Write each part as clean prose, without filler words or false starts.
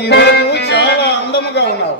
ఈరోజు చాలా అందముగా ఉన్నావు.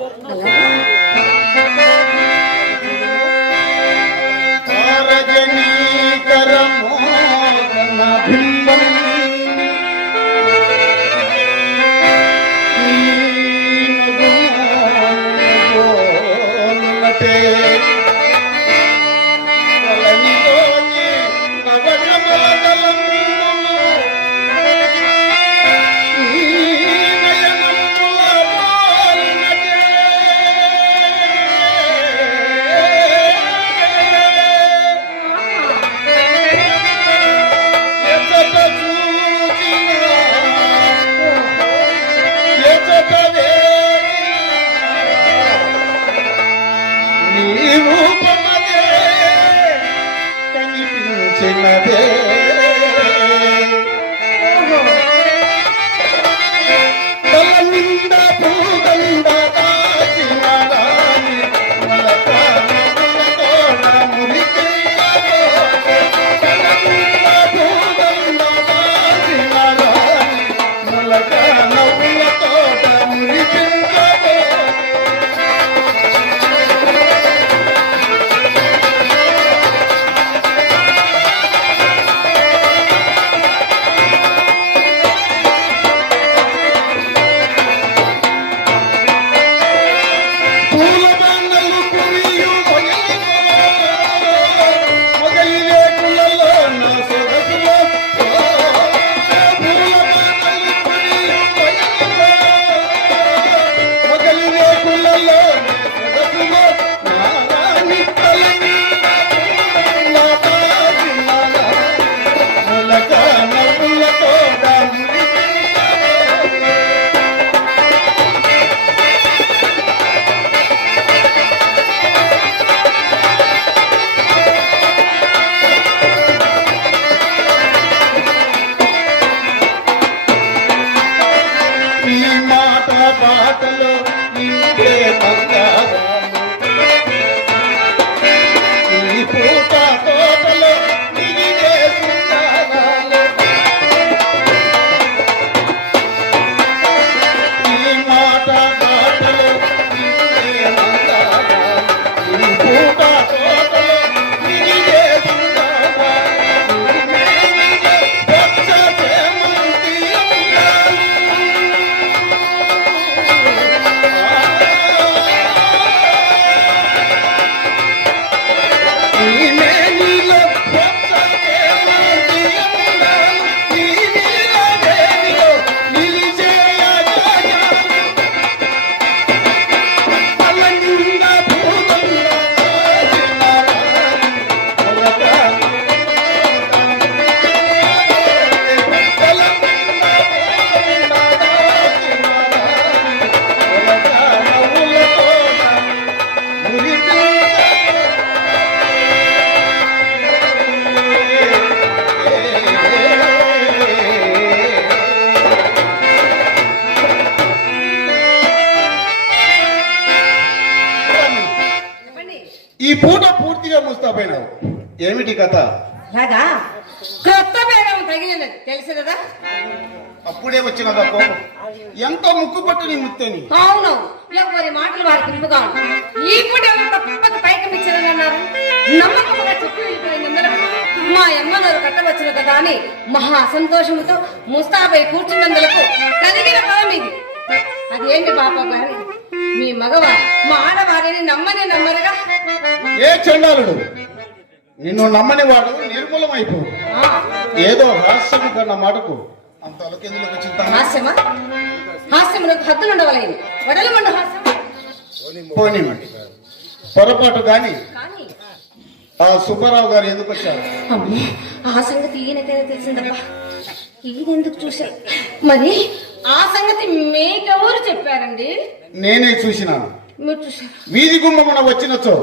ఈ పూట పూర్తిగా ముస్తాపోయినావు. ఏమిటి కథ? కొత్త బేరం తగిలినది తెలుసు కదా. అప్పుడే వచ్చినదా కోపం? ఎంతో ముక్కు పట్టు నీ ముత్తేని. అవును, ఎవరి మాటలు వారికి నింపుగా ఈ పూట తప్పక పైకి ఇచ్చారన్నారు. నమ్మకంగా చెప్పి వెళ్ళిపోయినందుకు మా అమ్మగారు కట్టవచ్చును కదా అని మహా సంతోషంతో ముస్తాబై కూర్చున్నందులకు కలిగిన ఫలం ఇది. అదేంటి బాపా గారి, మీ మగవారు మా ఆడవారిని నమ్మరుగా. ఏ చండాలుడు నిన్ను నమ్మని వాడు నిర్మూలమైపో. ఏదో హాస్యం కన్న మాటకు అంత అలకెందులకు చింత? హాస్యమా? హాస్యములకు హద్దులుండవలేదు. వడలమండు హాస్యం పోనీ పొరపాటు గాని ఆ సుబ్బారావు గారు ఎందుకు వచ్చారు? ఆ సంగతి ఈయనకైనా తెలిసిందబ్బా. ఈయనెందుకు చూశారు మరి? ఆ సంగతి మీకెవరు చెప్పారండి? నేనే చూసినాను. మీరు చూసారు? వీధి గుమ్మమున వచ్చినచో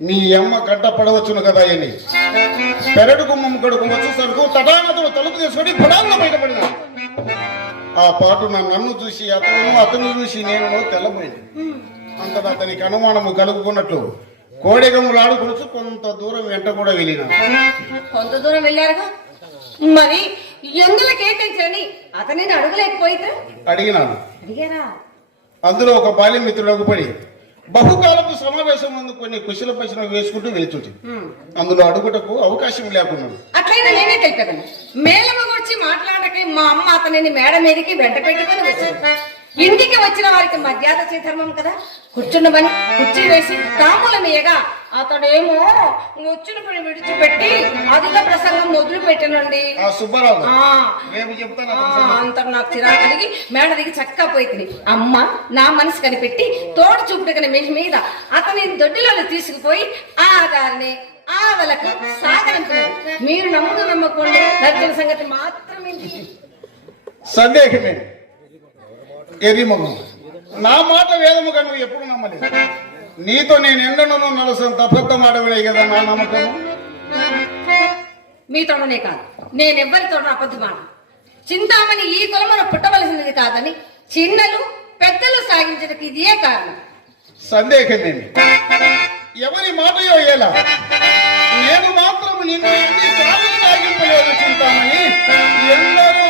నీ అమ్మ కంట పడవచ్చును కదా అని పెరడు గుమ్మం కడుకు వచ్చేసరికి తటానతను తలుపు తీసుకొని ఫడాలను బయటపడిన ఆ పాటు నన్ను చూసి అతను చూసి నేను తెల్లబోయింది. అంతటా అతనికి అనుమానము కలుగుకున్నట్లు కోడెగములు ఆడుకొచ్చు కొంత దూరం వెంట కూడా వెళ్ళిన. కొంత దూరం వెళ్ళారుగా, మరి ఎందులో కేటాయించని అతనిని అడగలేకపోయితే అడిగినాను. అడిగారా? అందులో ఒక బాల్య మిత్రుడు పడి బహుకాలపు సమావేశం ముందు కొన్ని కుశల ప్రశ్నలు వేసుకుంటూ వెళ్తుంది. అందులో అడుగుటకు అవకాశం లేకున్నాడు. అట్లయినా నేనే తెలిపేదాన్ని. మేళమ గురించి మాట్లాడకే మా అమ్మ అతనిని మేడ మీదకి వెంట పెట్టుకుని వచ్చింది. ఇంటికి వచ్చిన వారికి మర్యాద ధర్మం కదా, కూర్చున్నవని కుర్చీ వేసి తాములమేయగా అతడేమో వచ్చిన పని విడిచిపెట్టి అధిక ప్రసంగం మొదలు పెట్టానండి. అంత నాకు చిరాకు కలిగి మేడ దిగి చక్కా పోయి అమ్మ నా మనసు కనిపెట్టి తోట చూపుటకని మీద అతని దొడ్డిలో తీసుకుపోయి ఆ దారిని ఆవలకు సాగనంపినది. మీరు నమ్మకుండా నచ్చిన సంగతి మాత్రమే. సందేహమే ఎరిమగు నా మాట వేదముగా నువ్వు ఎప్పుడు నమ్మలేదు. నీతో నేను ఎండను నలసంత అబద్ధం ఆడవలే కదా నా నమ్మకం. మీతోనే కాదు, నేనెవ్వరితో అబద్ధమాడ. చింతామణి ఈ కులమున పుట్టవలసినది కాదని చిన్నలు పెద్దలు సాగించడానికి ఇదే కారణం. సందేహమేమి, ఎవరి మాటయో ఎలా నేను మాత్రం నిన్ను ఎన్ని సార్లు సాగింపలేదు చింతామణి. ఎందరో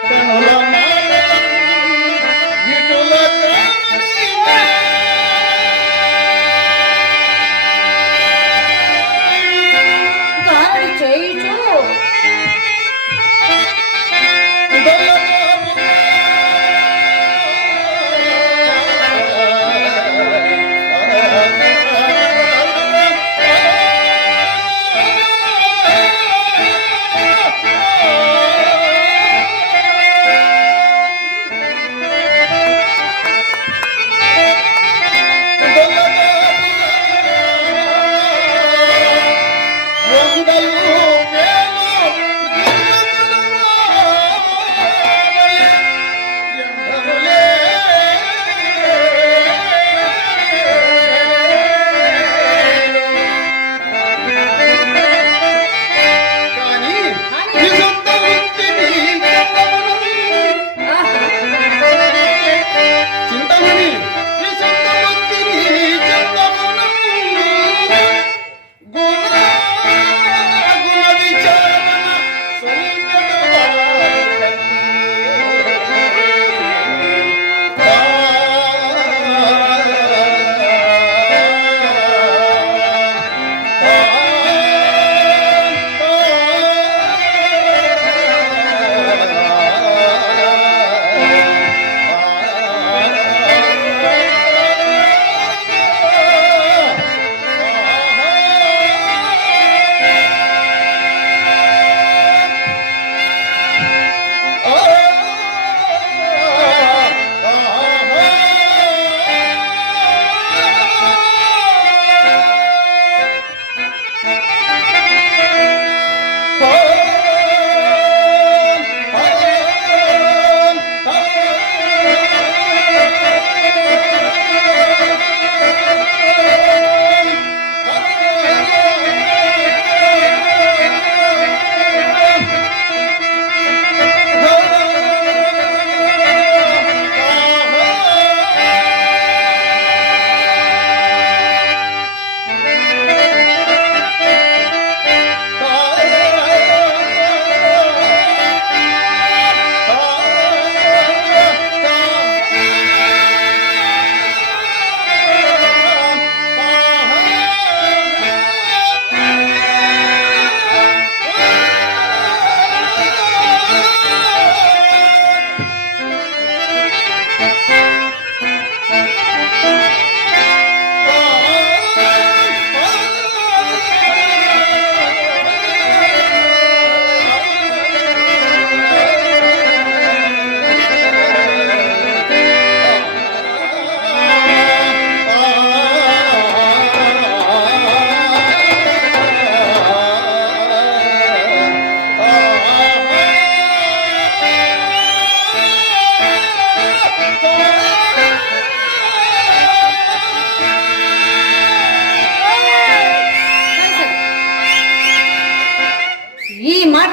కనుల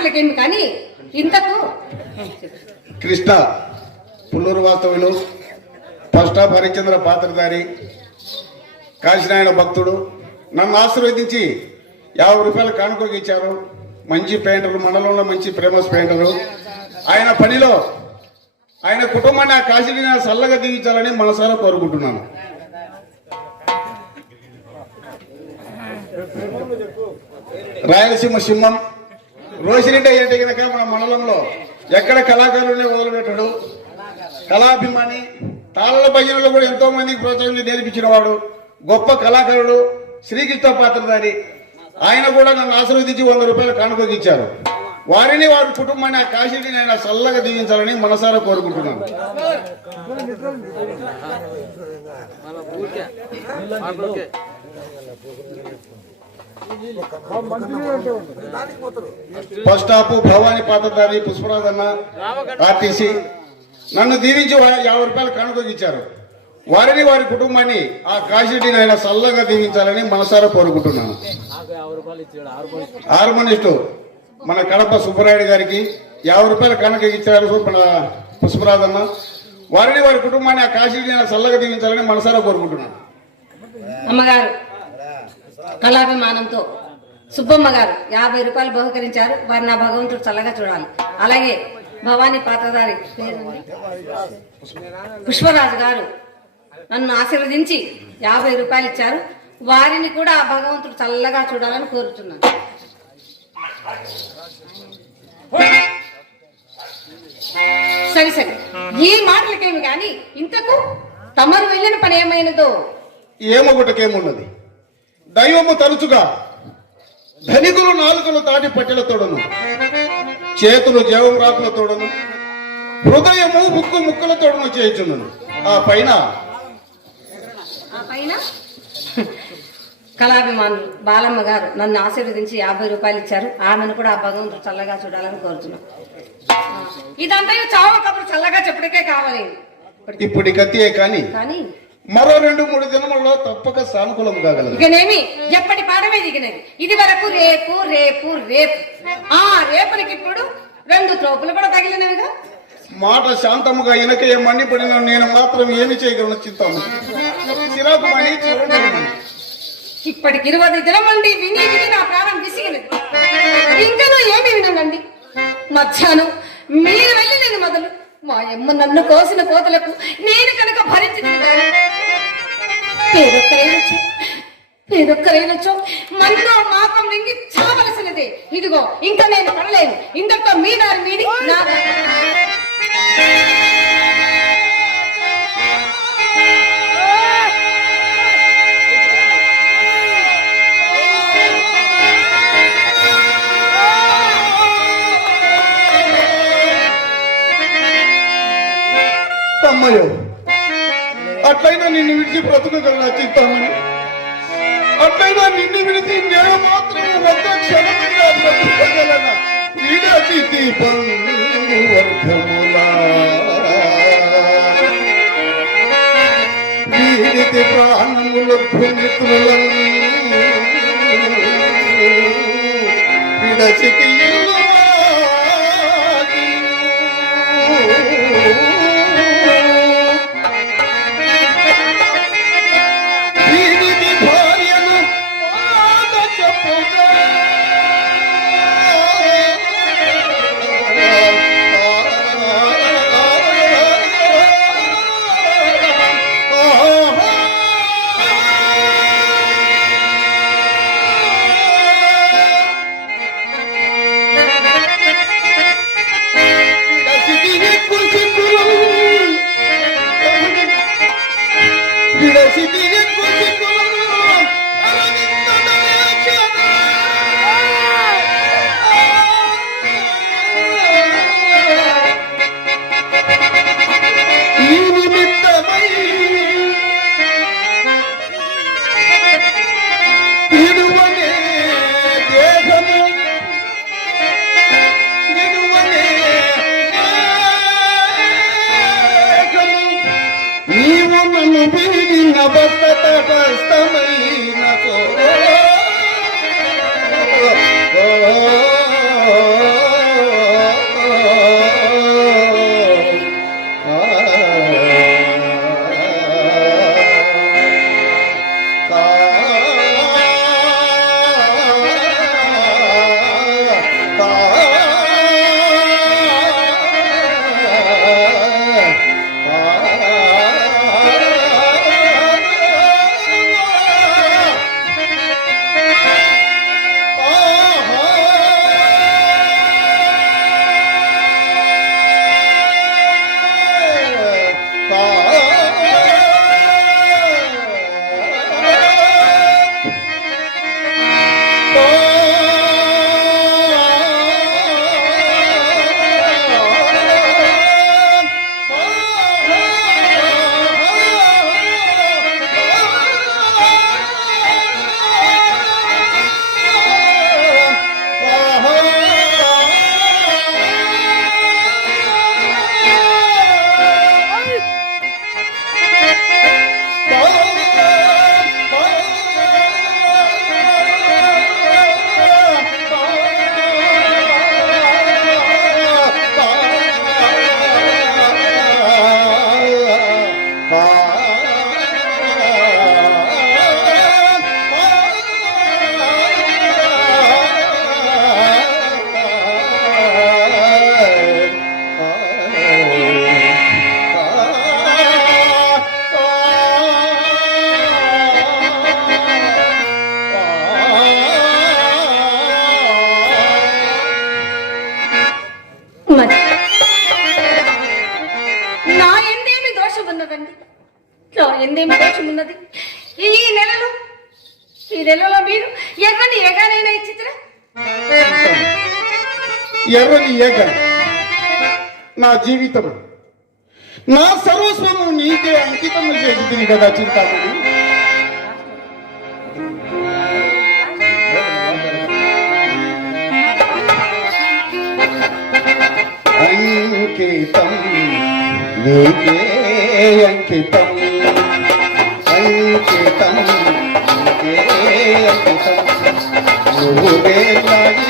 మాటలకేమి కానీ ఇంతకు కృష్ణ పుల్లూరు వాస్తవులు ఫస్ట్ ఆఫ్ హరిశ్చంద్ర పాత్రధారి కాశీనాయన భక్తుడు నన్ను ఆశీర్వదించి 50 రూపాయలు కానుకకి ఇచ్చారు. మంచి పెయింటరు, మండలంలో మంచి ఫేమస్ పెయింటరు. ఆయన పనిలో ఆయన కుటుంబాన్ని ఆ కాశీని చల్లగా దీవించాలని మనసారా కోరుకుంటున్నాను. రాయలసీమ సింహం రోషిరెడ్డి అయ్యంటే కనుక మన మండలంలో ఎక్కడ కళాకారుల్ని వదిలిపెట్టాడు. కళాభిమాని, తాళల భజనలో కూడా ఎంతో మందికి ప్రోత్సాహం నేర్పించిన వాడు, గొప్ప కళాకారుడు శ్రీకృష్ణ పాత్రధారి. ఆయన కూడా నన్ను ఆశీర్వదించి 100 రూపాయలు కానుకకి ఇచ్చారు. వారిని వారి కుటుంబాన్ని ఆ కాశీని ఆయన చల్లగా దీవించాలని మనసారా కోరుకుంటున్నాను. ఫస్ట్ స్టాప్ భవానీ పాత్రధారి పుష్పరాజన్న ఆర్టీసీ నన్ను దీవించి 50 రూపాయలు కానుకకి ఇచ్చారు. వారిని వారి కుటుంబాన్ని ఆ కాశీని ఆయన చల్లగా దీవించాలని మనసారా కోరుకుంటున్నాను. హార్మోనిస్టు మన కడప సుబ్బరాయుడు గారికి 50 రూపాయలు కానుక ఇచ్చారు మన పుష్పరాజన్న. వారిని వారి కుటుంబాన్ని ఆ కాశీని ఆయన చల్లగా దీవించాలని మనసారా కోరుకుంటున్నాను. అమ్మగారు కళాభిమానంతో సుబ్బమ్మ గారు 50 రూపాయలు బహుకరించారు. వారు నా భగవంతుడు చల్లగా చూడాలి. అలాగే భవానీ పాత్రధారి పుష్పరాజు గారు నన్ను ఆశీర్వదించి 50 రూపాయలు ఇచ్చారు. వారిని కూడా ఆ భగవంతుడు చల్లగా చూడాలని కోరుతున్నాను. సరే సరే, ఈ మాటలకేమి కానీ ఇంతకు తమరు వెళ్ళిన పని ఏమైనదో? ఏమొకటికేమున్నది, దైవము తరచుగా ధనికులు నాలుకలు తాటి పట్టెలతోడను, చేతులు జీవం రాకులతోడను, హృదయము ముక్కు ముక్కలతోడను చేయుచున్నాను. ఆ పైన కళాభిమానులు బాలమ్మ గారు నన్ను ఆశీర్వదించి 50 రూపాయలు ఇచ్చారు. ఆమెను కూడా ఆ భగవంతుడు చల్లగా చూడాలని కోరుతున్నాం. ఇదంతా చావ కబురు చల్లగా చెప్పడికే కావాలి. ఇప్పుడు కత్తియే కానీ మరో 2-3 దినముల్లో తప్పక సానుకూలం కాగలదు. ఇకనేమి ఎప్పటి పాఠమే దిగినది. ఇది వరకు రేపు రేపు రేపు ఆ రేపునికి ఇప్పుడు 2 త్రోపులు కూడా తగిలినవిగా. మాట శాంతముగా ఇనకే మండిపడిన నేను మాత్రం ఏమి చేయగలను చింతాము. చిరాకు మణి చూడండి. ఇప్పటికి 20 దినమండి విని విని నా ప్రాణం విసిగినది. ఇంకనూ ఏమి వినండి. మధ్యాహ్నం మీరు వెళ్ళి నేను మొదలు మా అమ్మ నన్ను కోసిన కోతలకు నేను కనుక భరించింది పేరొక్కరైనొచ్చు మనలో మాపం రింగి చావలసినదే. ఇదిగో ఇంకా నేను పడలేను. ఇంతతో మీడారు మీడి నా అమ్మయ్యో, అట్లయినా నిన్ను విడిచి బ్రతుకగలనా చింతామని? అట్లయినా నిన్ను విడిచి నేను మాత్రం ఒక్క క్షణమైనా బ్రతుకగలనా? విడచితి వర్గములా వీడితి ప్రాణములకు మిత్రులను విడచితి ఉన్నదండి? ఎందేమి దోషం ఉన్నది? ఈ నెలలో మీరు ఎర్రని ఏగానైనా ఇచ్చిరా? ఎర్రని ఏగ నా జీవితం, నా సర్వస్వము నీకే అంకితం చేసింది కదా చింతామణి. అంకితం నీకే అంకితం, అంకితం నీకే అంకితం, నువ్వే నాయి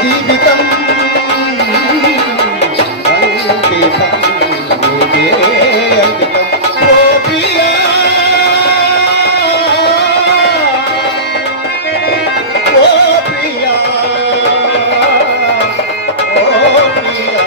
జీవితం, అంకితం నీకే అంకితం. ఓ ప్రియా, ఓ ప్రియా, ఓ ప్రియా.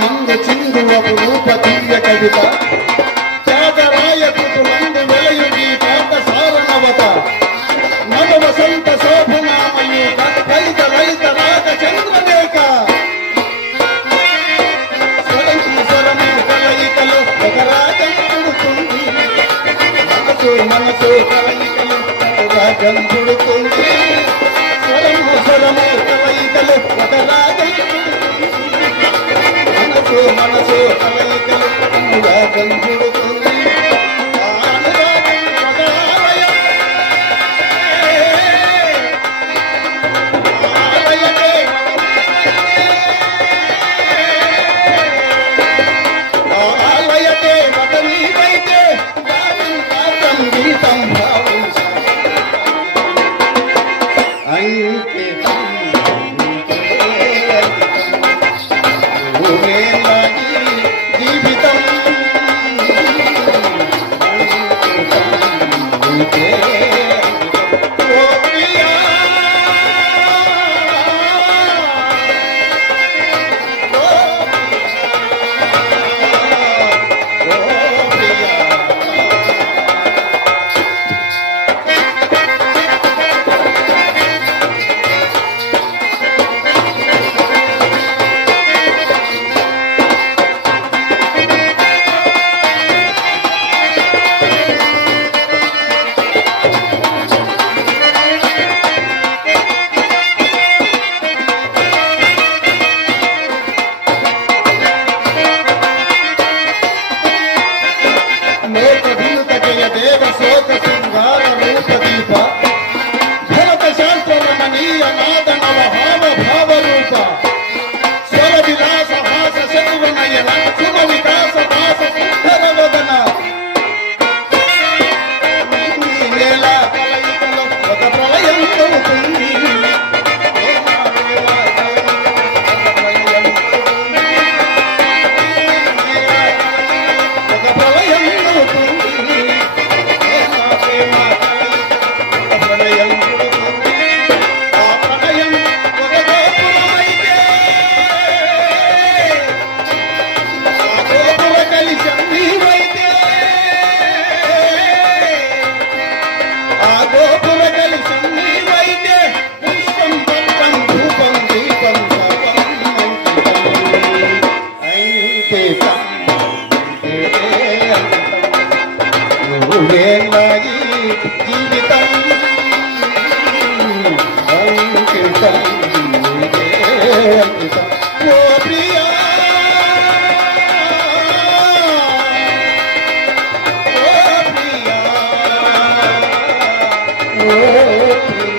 మందు చిందువపు రూపదీయ కవిత త్యాగరాయ కృతులందు వెలయుగి కాక సారనవత నవ వసంత శోభనామయూక కైత లలిత రాగ చంద్రలేఖ స్వరము కలయికలు ఒక రాగం పుడుతుంది, మనసు కలయికలు ఒక రాగం పుడుతుంది, స్వరము కలయికలు ఒక రాగం మనసు కలయికలు అనురాగం పుడుతుంది. ఆలయతే వదనీవైతే సంగీతం భావం అంకితం జీవితం, ఓ ప్రియా, ఓ ప్రియా. దేవ శోక శృంగార రూపదీప భరత శాస్త్ర రమణీయ నాద నవ హావ భావ రూప స్వర విలాస హాస శత్రునయన శుభ వికాస దాస సుందర వదన నేల కలయికలో ఒక ప్రళయం అవుతుంది, ఒక ప్రళయం అవుతుంది. జీవితం అంకితం అంకితం, ఓ ప్రియా, ఓ ప్రియా, ఓ ప్రియా.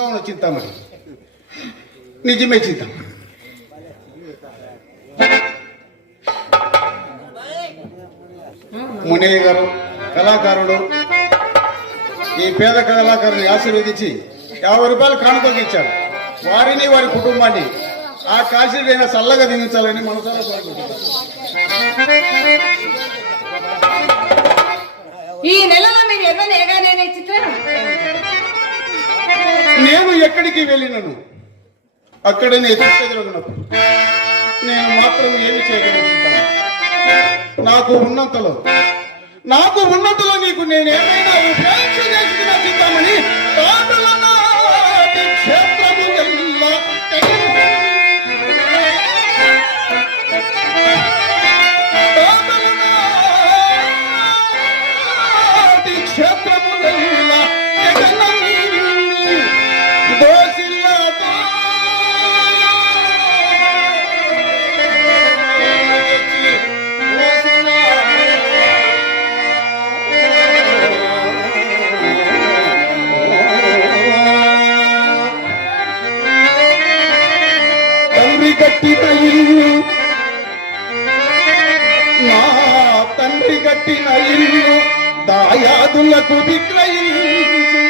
అవును చింతామణి, నిజమే చింతామణి. మునయ్య గారు కళాకారుడు ఈ పేద కళాకారుని ఆశీర్వదించి 50 రూపాయలు కానుకగా ఇచ్చారు. వారిని వారి కుటుంబాన్ని ఆ కాశీడైనా చల్లగా దించాలని మనసారా కోరుకుంటున్నాను. ఈ నెలలో మీరు ఎవరు ఏగానే చిత్రం నేను ఎక్కడికి వెళ్ళినను అక్కడనే ఎదురుకున్నప్పుడు నేను మాత్రం ఏమి చేయగలుగుతాను. నాకు ఉన్నంతలో నీకు నేనేమైనా ఉపేక్ష చేసుకున్నా చిత్తామని క్షేత్రము తండ్రి కట్టిన ఇల్లు దాయాదులకు విక్రయించి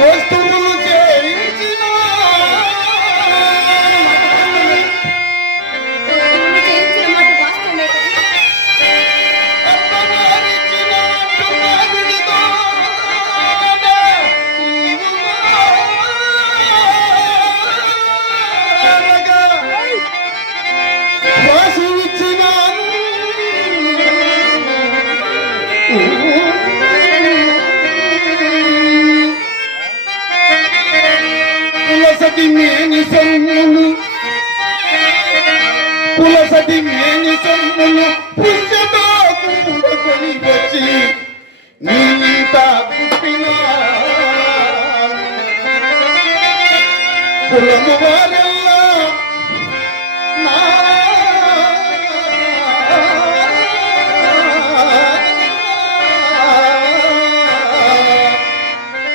వస్తువులు చేయించిన పులసటి మేని సొమ్ములు పుష్పతో కొని వచ్చి నీత గుప్పిన కులము వారెల్లా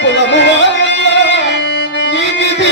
కులము వారెల్లా నీది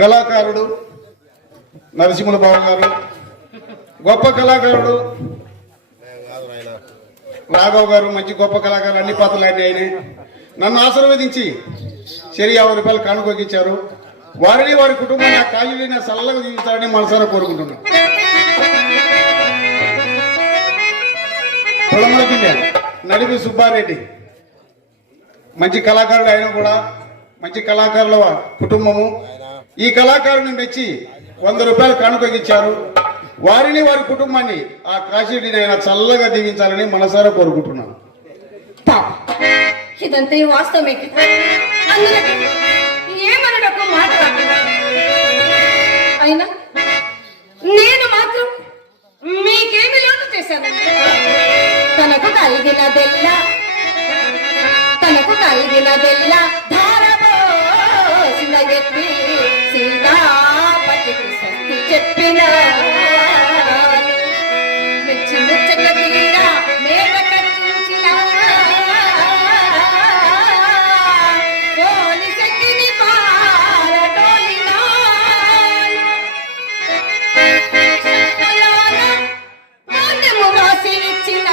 కళాకారుడు నరసింహుల బాబు గారు, గొప్ప కళాకారుడు రాఘవ్ గారు, మంచి గొప్ప కళాకారులు, అన్ని పాత్రలు ఆయన నన్ను ఆశీర్వదించి చెరి 50 రూపాయలు కానుకోకిచ్చారు. వారిని వారి కుటుంబాన్ని ఆ కాజులైన సల్లగా జీవించాలని మనసారా కోరుకుంటున్నాను. నడిపి సుబ్బారెడ్డి మంచి కళాకారుడు, ఆయన కూడా మంచి కళాకారుల కుటుంబము. ఈ కళాకారుని మెచ్చి 100 రూపాయలు కానుకగిచ్చారు. వారిని వారి కుటుంబాన్ని ఆ కాశీడిని ఆయన చల్లగా దీవించాలని మనసారా కోరుకుంటున్నాను. పాప, ఇదంతా వాస్తవమే కదా. అందులోకి ఏమనడకు మాట రాకుండా. అయినా నేను మాత్రం మీకేమి లోటు చేశాను? తనకు కలిగినదెల్ల ధారపోసిన చెప్పి సీతాపతికి స్వస్తి చెప్పిన మెచ్చి మెచ్చక తీరా మేడ కట్టించిన పోలి శక్తిని పారటోలినాను మాన్యము వాసి ఇచ్చిన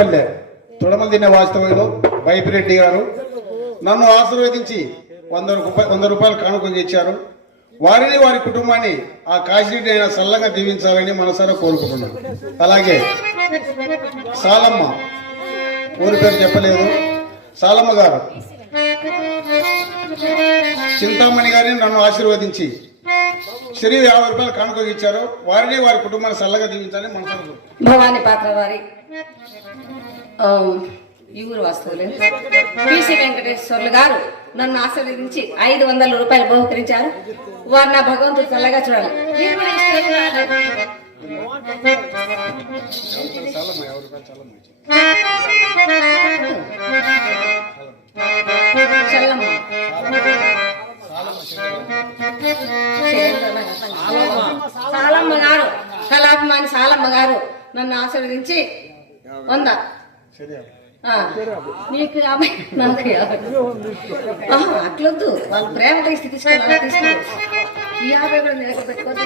బండేపల్లె తొడమల్దిన్న వాస్తవ్యులు బైపిరెడ్డి గారు నన్ను ఆశీర్వదించి 100 రూపాయలు కానుక ఇచ్చారు. వారిని వారి కుటుంబాన్ని ఆ కాశీరెడ్డి అయినా సల్లంగా దీవించాలని మనసారా కోరుకుంటున్నాను. అలాగే సాలమ్మ, ఊరి పేరు చెప్పలేదు, సాలమ్మ గారు చింతామణి గారిని నన్ను ఆశీర్వదించి శ్రీ 50 రూపాయలు కానుక ఇచ్చారు. వారిని వారి కుటుంబాన్ని సల్లగా దీవించాలని మనసారా. భవానీ పాత్ర వారి ఈ ఊరు వస్తువులు పిసి వెంకటేశ్వర్లు గారు నన్ను ఆశీర్వదించి 500 రూపాయలు బహుకరించారు. వారు నా భగవంతుడు చల్లగా చూడాలి. మీరు కూడా ఈ స్టేజ్ మీద చల్లమ్మ సాలమ్మ గారు, కళాభిమాని సాలమ్మ గారు నన్ను ఆశీర్వదించి 100. నీకు 50, నాకు 50. అట్లొద్దు, వాళ్ళు ప్రేమతో ఇస్తే తీసుకోవాలి, తీసుకో. ఈ 50 కూడా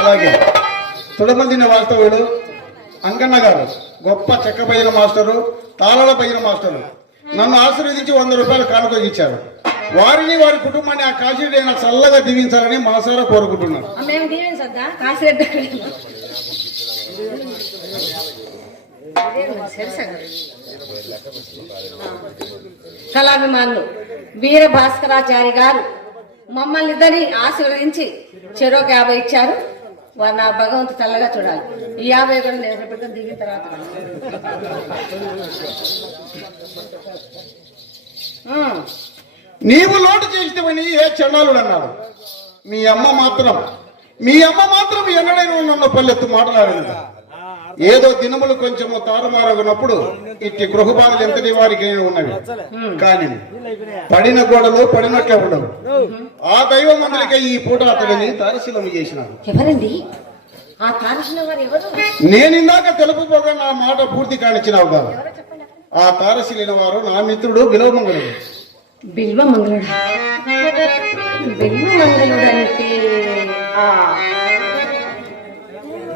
అలాగే తొడమల్దిన వాస్తవుడు అంకన్న గారు గొప్ప చెక్క పైన మాస్టరు, తాళాల పైన మాస్టరు నన్ను ఆశీర్వదించి 100 రూపాయలు కానుక ఇచ్చారు. వారిని వారి కుటుంబాన్ని ఆ కాశీరెడ్డి అయినా చల్లగా దీవించాలని మనసారా కోరుకుంటున్నాను. మేము దీవించద్దా కాశీరెడ్డి? కళాభిమానులు వీర భాస్కరాచారి గారు మమ్మల్ని ఇద్దరిని ఆశీర్వదించి చెరోకి 50 ఇచ్చారు. వారు నా భగవంతు చల్లగా చూడాలి. ఈ 50 కూడా నేను పెట్టుకుని దిగిన తర్వాత నీవు లోటు చేసినవని ఏ చండాలుడు అన్నాడు. మీ అమ్మ మాత్రం ఎన్నడైనా నన్ను పల్లెత్తు మాట్లాడినది. ఏదో దినములు కొంచెము తారుమారుగున్నప్పుడు ఇట్టి గృహబాధలు ఎంతటి వారికి ఉన్నవి. కానీ పడిన గోడలు పడినట్లే ఉండవు. ఆ దైవ మందులకే ఈ పూట అతడిని తారశీలం చేసినాడు. ఎవరండి ఆ తారశీలం వారు? ఎవరు? నేను ఇందాక తెలుపుపోగా నా మాట పూర్తి కానిచ్చినావు కాదు. ఆ తారశీలిన వారు నా మిత్రుడు బిలవమంగళుడు. బిల్వమంగళుడు అంటే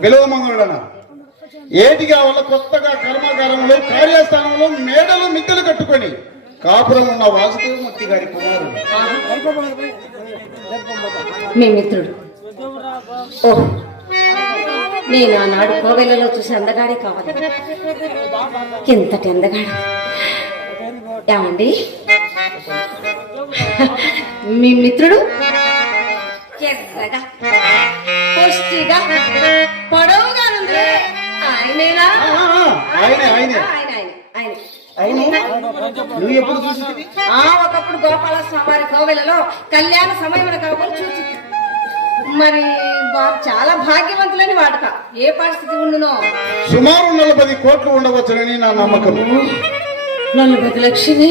బిలవమంగళుడనా? ఏటిగా వల్ల కొత్తగా కర్మాగారంలో కార్యస్థానంలో మేడలు మిద్దెలు కట్టుకొని కాపురం ఉన్న వాసుదేవమూర్తి గారి కుమారుడు. మీ మిత్రుడు? ఓహ్, నేను ఆనాడు కోవెలలో చూసి అందగాడే కావాలి. ఎంతటి అందగాడు! ఏమండి, మీ మిత్రుడు ఎర్రగా పుష్టిగా పొడవుగా ఉంది. ఆయనేనా? ఒకప్పుడు గోపాల స్వామి కోవెలలో కళ్యాణ సమయమున కాబట్టి చూసి మరి వారు చాలా భాగ్యవంతులని వాడక ఏ పరిస్థితి ఉండునో. సుమారు 40 కోట్లు ఉండవచ్చునని నా నమ్మకం. 40 లక్షలు?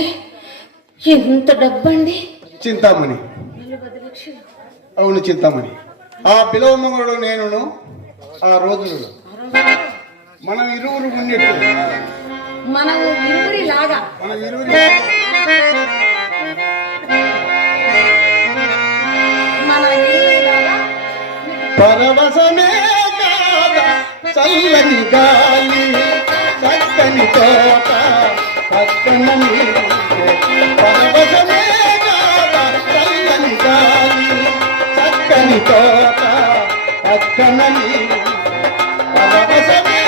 ఎంత డబ్బండి? చింతామణి. 40 లక్షలు? అవును, చింతామణి. ఆ బిలవమంగళుడు నేను ఆ రోజులలో మనం ఇరువురు ఉన్నట్టు మనం ఇరువురిలాగా పరవశమే కాదా చల్లని గాలి చక్కని తోట పక్కన పరవశమే కాదా చల్లని గాలి చక్కని తోట పక్కన పరవశమే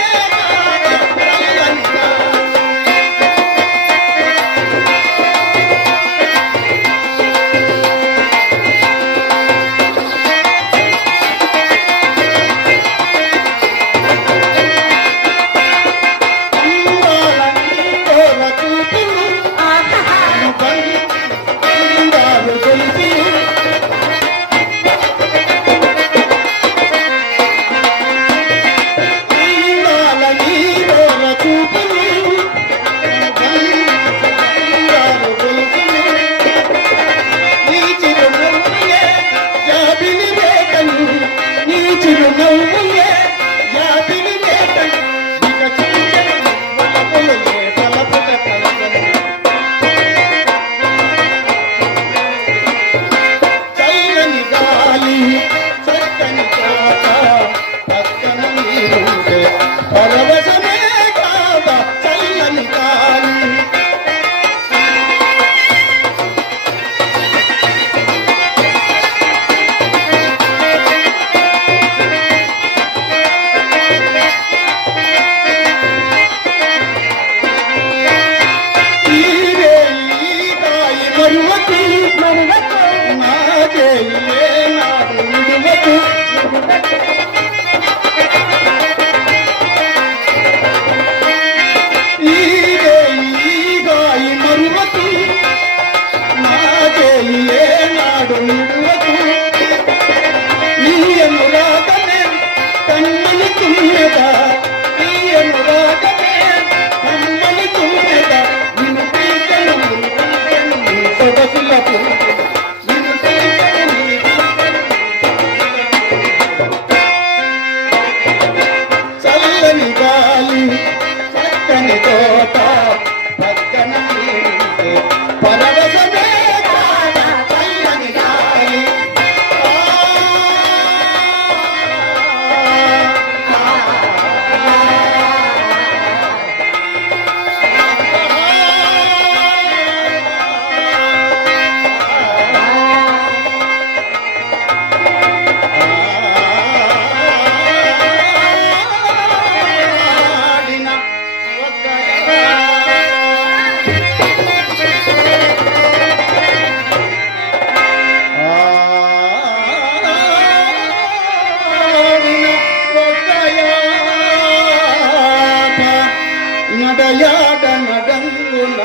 నడయాడ నడంగున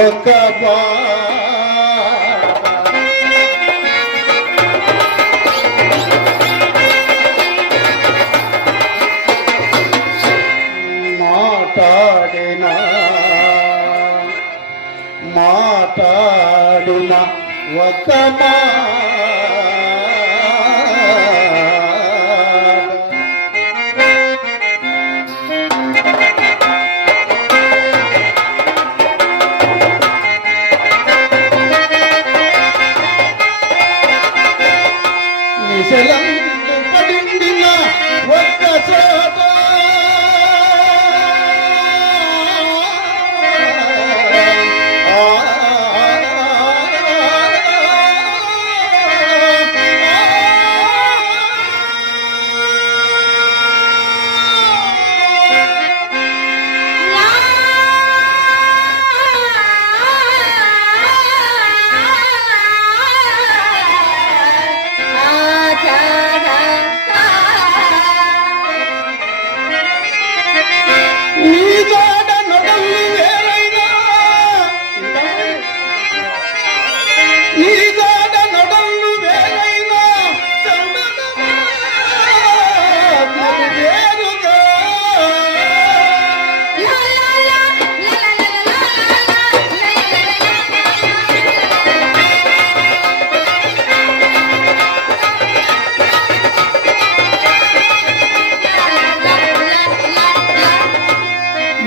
ఒక మాటాడిన ఒక నిశలందు పడిందిన ఒక్క చోట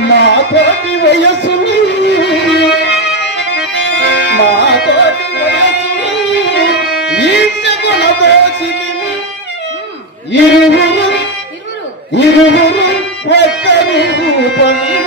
మాతోటి వయసుని ఈర్ష్య గుణదోషిని ఇరువురు ఒక్కరు రూపము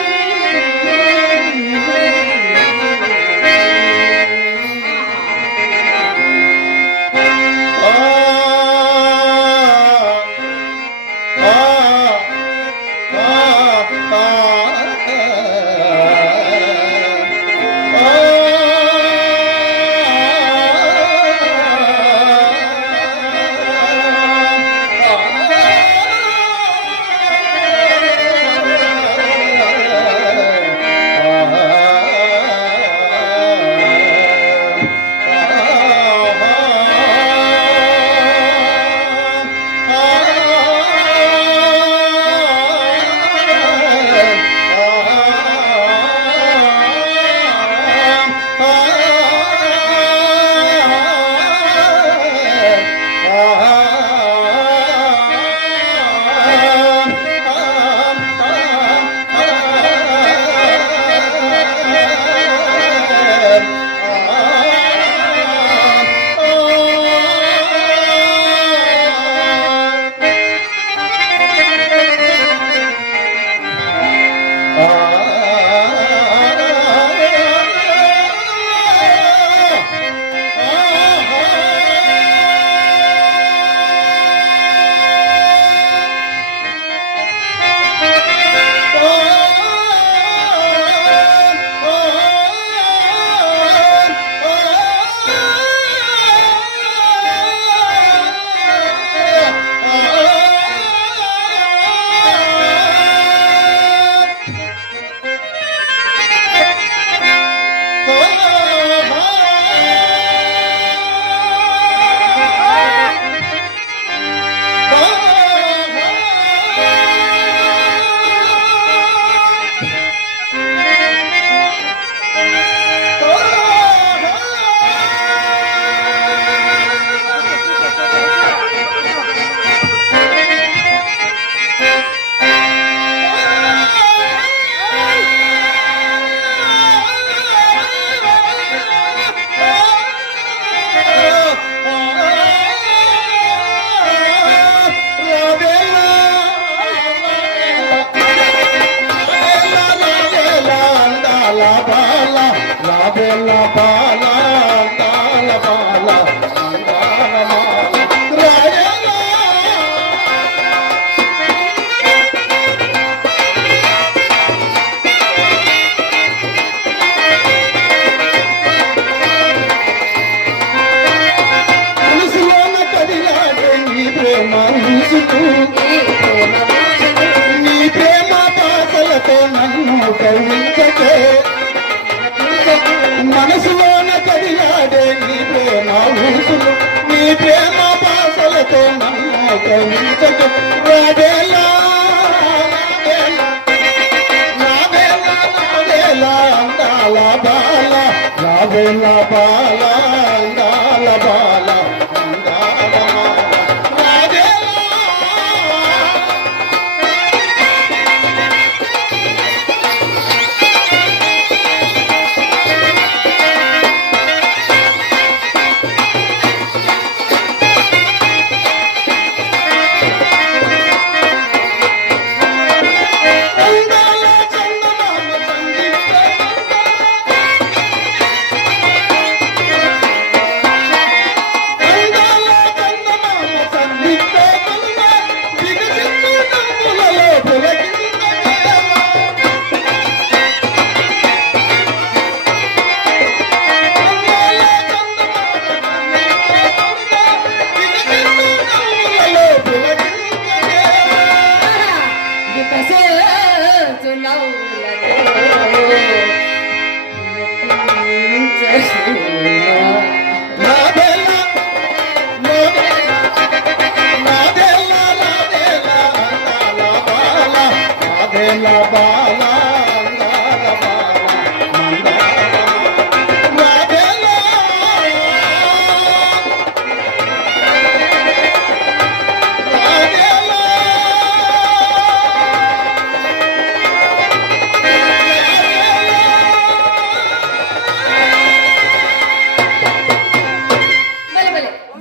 కవించకు రాబేలా అందాల బాల రాబేలా బాల అందాల బాల అందాల రాబేలా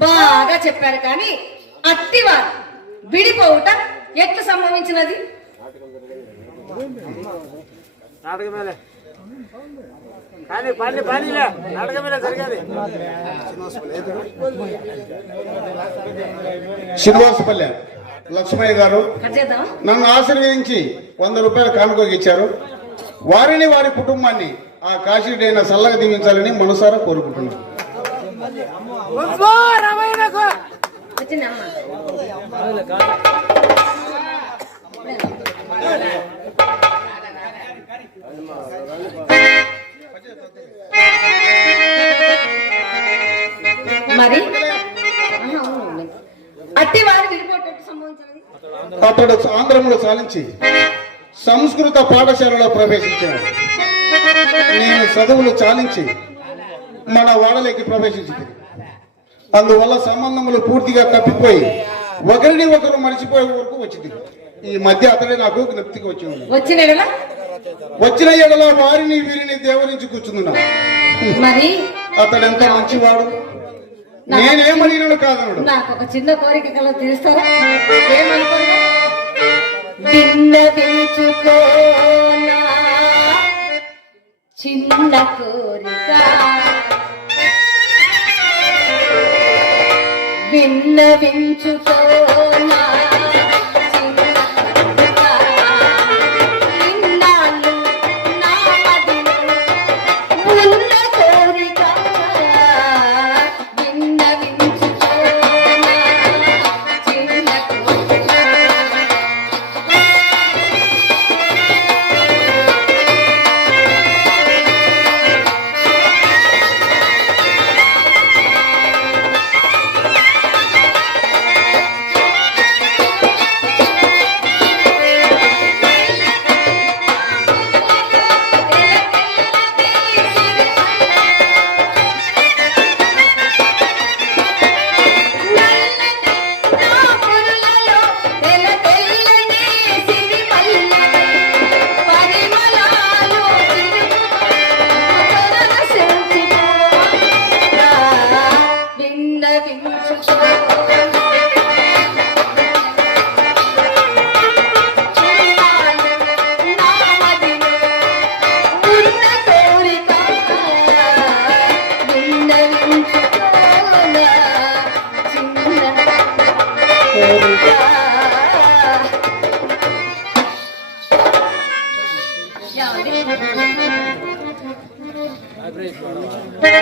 బాగా చెప్పారు కానీ అట్టివారు విడిపోవుట ఎట్లు సంభవించినది? నాటకమేలే కానీ పనిలే నాటకమేలే జరిగేది. శ్రీనివాసపల్లె లక్ష్మయ్య గారు కట్ చేద్దామా? నన్ను ఆశీర్వదించి 100 రూపాయలు కానుకగా ఇచ్చారు. వారిని వారి కుటుంబాన్ని ఆ కాశీడైన చల్లగా దీవించాలని మనసారా కోరుకుంటున్నాను. వచ్చిందమ్మా. మరి అట్టి వారు విడిపోయేటట్టు సంభవించినది? అతడు ఆంధ్రములో చాలించి సంస్కృత పాఠశాలలో ప్రవేశించాడు. నేను చదువులు చాలించి మన వాడలోకి ప్రవేశించింది. అందువల్ల సంబంధములు పూర్తిగా తప్పిపోయి ఒకరిని ఒకరు మరిచిపోయే వరకు వచ్చింది. ఈ మధ్య అతడే నాకు జ్ఞప్తికి వచ్చిన ఎడల వారిని వీరిని దేవరించి కూర్చుంటున్నా. మరి అతడెంత మంచివాడు, నేనేమడిగినాడు కాదన్నాడు. నాకు ఒక చిన్న కోరిక కల తీరుస్తారా? విన్నవించుకోనా చిన్న కోరిక, విన్నవించుకోనా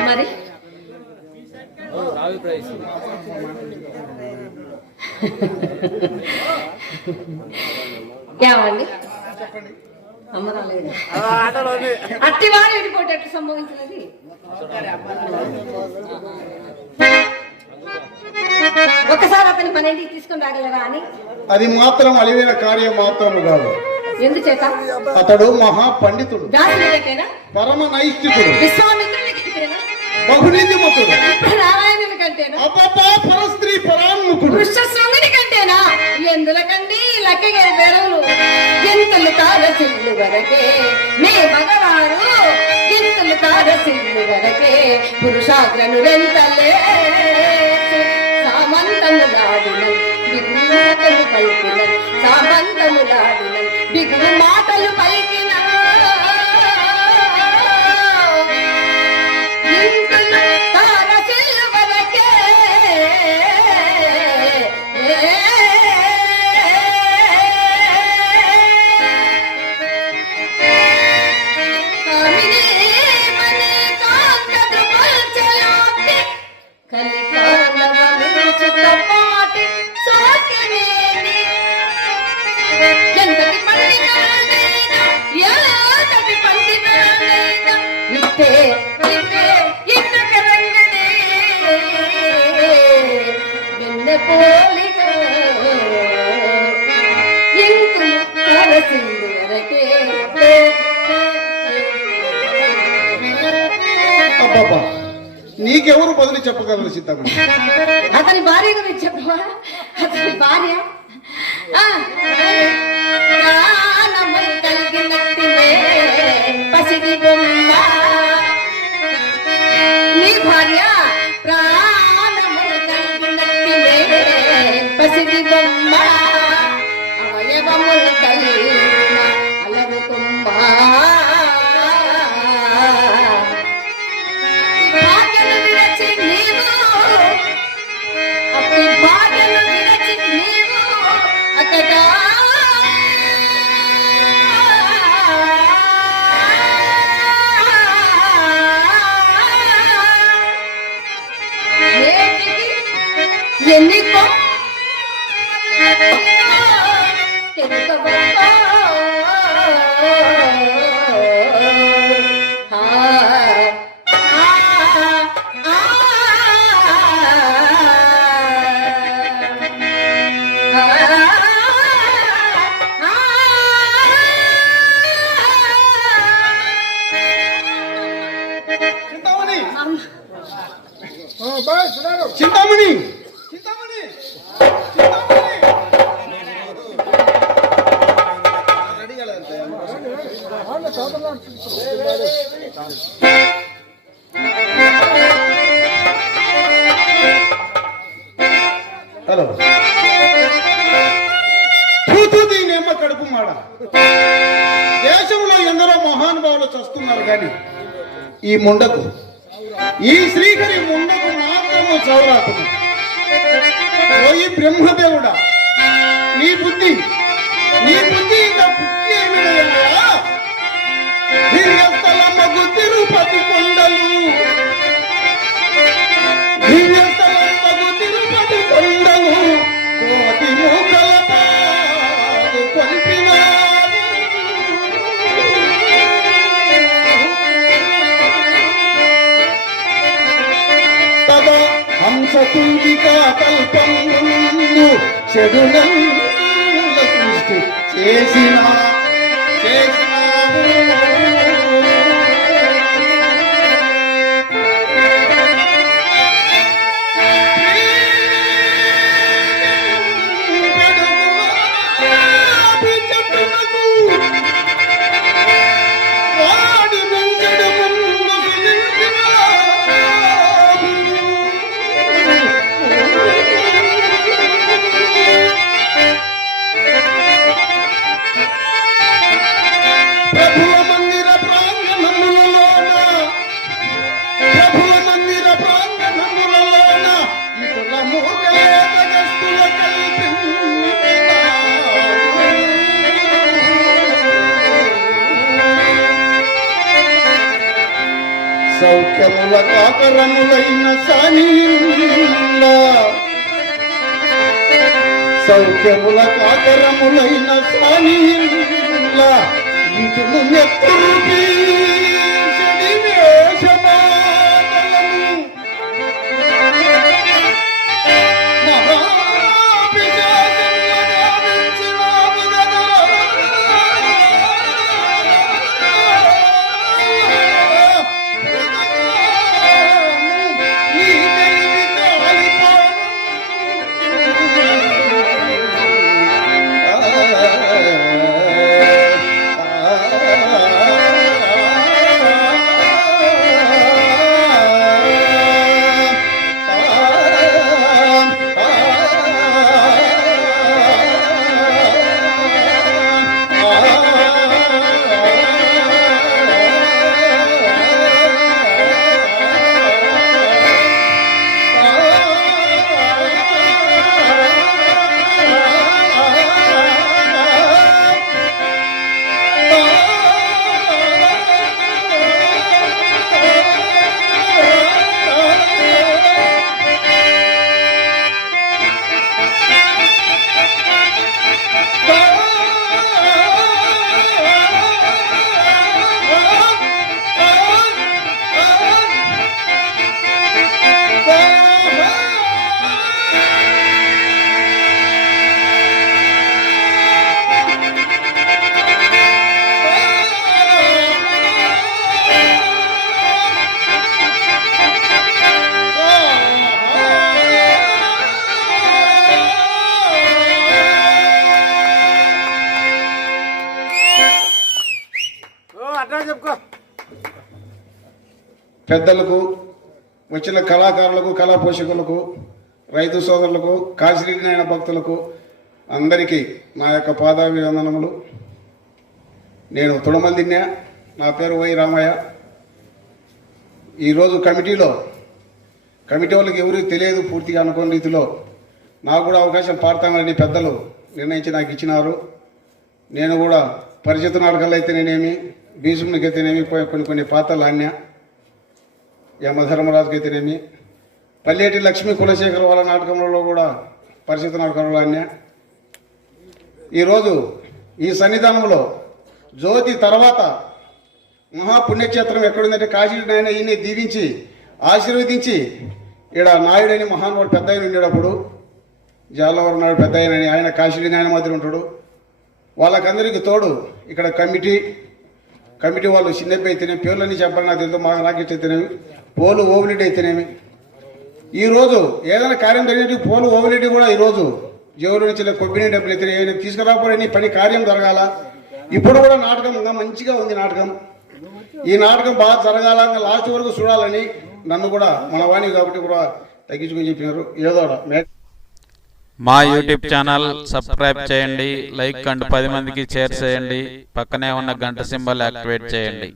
మరి ఏమండి అమ్మరాలేదు అట్టి వారు విడిపోయేటట్టు సంభవించినది. ఒకసారి అతని మన ఇంటికి తీసుకుని రాగలరా అని. అది మాత్రం అలివేల కార్యం మాత్రం కాదు. ఎందుచేత? అతడు మహా పండితుడు, దాసునికైనా, పరమ నైష్ఠికుడు, విశ్వామిత్రునికైనా, బహునీతిమంతుడు, నారాయణుని కంటేనా, అబ్బబ్బా పరస్త్రీ పరాన్ముఖుడు, వృషశృంగుని కంటేనా, ఎందులకండి లక్కగే బెరవులు ఎంతలు తారసిల్లు వరకే మే మగవారు ఎంతలు తారసిల్లు వరకే పురుషాగ్రను రెంతలే సామంతములాడిన బిగురు మాటలు పలికిన సామంతములాడిన బిగురు మాటలు పలికిన ఎంతలు తారసిల్లు వరకే అబ్బబ్బా నీకెవరు బదులు చెప్పగలరు సీతమ్మ? అతని భార్య గురించి చెప్పవా? అతని భార్య ప్రాణములు కలిగినట్టివే పసిడి బొమ్మ. నీ భార్య ప్రాణములు కలిగినట్టివే పసిడి బొమ్మ అవయవములు కలిగిన అలరు కొమ్మ. ఎన్నికో చింతామణి హలో దీనేమ్మ కడుపు మాడ. దేశంలో ఎందరో మహానుభావులు చస్తున్నారు కానీ ఈ ముండకు, ఈ శ్రీహరి ముండకు మాత్రము చౌరాకును. ఓయి బ్రహ్మదేవుడా, నీ బుద్ధి ఇంకా బుద్ధి ఏమిటయ్యా? దివ్యస్థలమ్మకు తిరుపతి కొండలు, దివ్యస్థలమ్మకు తిరుపతి కొండలు కోటి మూకల పాదు కొల్పినారు. తదా హంసతూలికా కల్పంబు చెడునల్ల సృష్టి చేసినావు. సౌఖ్యముల కాకరములైన సానీలా, సౌఖ్యముల కాకరములైన సానీలా ఇటును నెత్తురుపి వేషమాలను చెప్పుకో. పెద్దలకు, వచ్చిన కళాకారులకు, కళా పోషకులకు, రైతు సోదరులకు, కాశీరెడ్డి నాయన భక్తులకు అందరికీ నా యొక్క పాదాభివందనములు. నేను తుడమల్దిన్య, నా పేరు వై రామయ్య. ఈరోజు కమిటీ వాళ్ళకి ఎవరికి తెలియదు పూర్తిగా అనుకోని రీతిలో నాకు కూడా అవకాశం పాడతామని పెద్దలు నిర్ణయించి నాకు ఇచ్చినారు. నేను కూడా పరిచిత నాటకాలు అయితేనేమి, భీష్మునికి అయితేనేమి, కొన్ని పాత్రలు ఆన్య, యమధర్మరాజుకి అయితేనేమి, పల్లెటి లక్ష్మీ కులశేఖర్ వాళ్ళ నాటకంలో కూడా పరిచిత నాటకంలో ఆన్య. ఈరోజు ఈ సన్నిధానంలో జ్యోతి తర్వాత మహాపుణ్యక్షేత్రం ఎక్కడుందంటే కాశీరెడ్డి నాయన ఈయన దీవించి ఆశీర్వదించి ఇక్కడ నాయుడని మహానుభావుడు పెద్ద ఆయన ఉండేటప్పుడు జాలవరం నాయుడు పెద్ద ఆయన కాశీరెడ్డి నాయన మధ్య ఉంటాడు. వాళ్ళకందరికీ తోడు ఇక్కడ కమిటీ వాళ్ళు చిన్నప్పి అయితేనేమి, పేర్లన్నీ చెప్పాలి నాకు తెలుసు, నాకెట్ అయితేనేమి, పోలు ఓవిరెడ్డి అయితేనేమి. ఈరోజు ఏదైనా కార్యం జరిగినట్టు పోలు ఓవిరెడ్డి కూడా ఈరోజు జేవుల నుంచి కొబ్బరి డబ్బులు అయితే ఏమైనా తీసుకురాపోయని పని కార్యం జరగాల. ఇప్పుడు కూడా నాటకం ఇంకా మంచిగా ఉంది. ఈ నాటకం బాగా జరగాలని లాస్ట్ వరకు చూడాలని నన్ను కూడా మన వాణి కాబట్టి కూడా తగ్గించుకొని చెప్పినారు. ఏదో మా యూట్యూబ్ ఛానల్ సబ్స్క్రైబ్ చేయండి, లైక్ అండ్ 10 మందికి షేర్ చేయండి, పక్కనే ఉన్న గంట సింబల్ యాక్టివేట్ చేయండి.